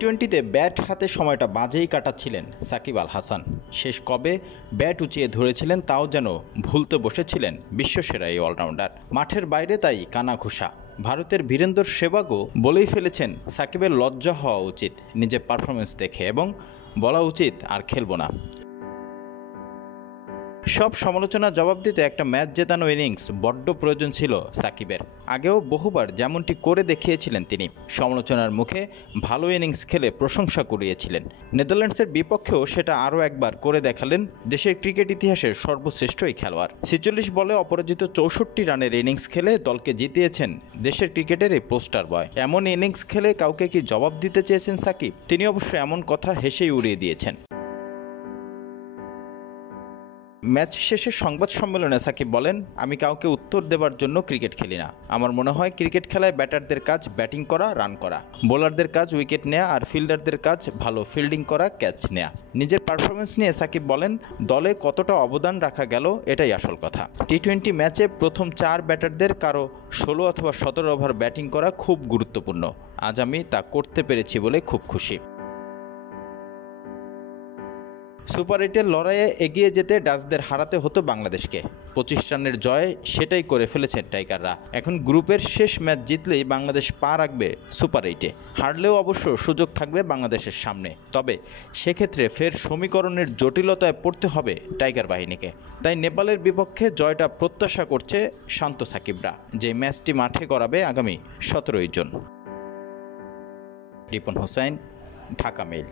টি-20তে bat হাতে সময়টা বাজেই কাটাচ্ছিলেন সাকিব আল হাসান। শেষ কবে ব্যাট উঁচিয়ে ধরেছিলেন তাও যেন ভুলতে বসেছিলেন বিশ্বসেরা এই অলরাউন্ডার। মাঠের বাইরে তাই কানাঘুষা। ভারতের বীরেন্দর সেবাগও বলেই ফেলেছেন সাকিবের লজ্জা হওয়া উচিত নিজের পারফরমেন্স দেখে, এবং বলা উচিত আর খেলব না। সব সমালোচনা জবাব দিতে একটা ম্যাচ জেতানো ইনিংস বড্ড প্রয়োজন ছিল সাকিবের। আগেও বহুবার যেমনটি করে দেখিয়েছিলেন তিনি। সমালোচনার মুখে ভালো ইনিংস খেলে প্রশংসা কুড়িয়েছিলেন। নেদারল্যান্ডসের বিপক্ষেও সেটা আরও একবার করে দেখালেন দেশের ক্রিকেট ইতিহাসের সর্বশ্রেষ্ঠ এই খেলোয়াড়। ৪৬ বলে অপরাজিত ৬৪ রানের ইনিংস খেলে দলকে জিতিয়েছেন দেশের ক্রিকেটের এই পোস্টার বয়। এমন ইনিংস খেলে কাউকে কি জবাব দিতে চেয়েছেন সাকিব? তিনি অবশ্য এমন কথা হেসেই উড়িয়ে দিয়েছেন। ম্যাচ শেষে সংবাদ সম্মেলনে সাকিব বলেন, আমি কাউকে উত্তর দেবার জন্য ক্রিকেট খেলি না। আমার মনে হয় ক্রিকেট খেলায় ব্যাটারদের কাজ ব্যাটিং করা, রান করা, বোলারদের কাজ উইকেট নেওয়া, আর ফিল্ডারদের কাজ ভালো ফিল্ডিং করা, ক্যাচ নেওয়া। নিজের পারফরমেন্স নিয়ে সাকিব বলেন, দলে কতটা অবদান রাখা গেল এটাই আসল কথা। টি-20 ম্যাচে প্রথম 4 ব্যাটারদের কারো 16 অথবা 17 ওভার ব্যাটিং করা খুব গুরুত্বপূর্ণ। আজ আমি তা করতে পেরেছি বলে খুব খুশি। সুপার 8-এর লড়াইয়ে এগিয়ে যেতে ডাচদের হারাতে হতো বাংলাদেশকে। 25 রানের জয় সেটাই করে ফেলেছেন টাইগাররা। এখন গ্রুপের শেষ ম্যাচ জিতলেই বাংলাদেশ পা রাখবে সুপার 8-এ। হারলেও অবশ্য সুযোগ থাকবে বাংলাদেশের সামনে। তবে সেক্ষেত্রে ফের সমীকরণের জটিলতায় পড়তে হবে টাইগার বাহিনীকে। তাই নেপালের বিপক্ষে জয়টা প্রত্যাশা করছে শান্ত সাকিবরা, যে ম্যাচটি মাঠে গড়াবে আগামী 17 জুন। রিপন হোসাইন, ঢাকা মেইল।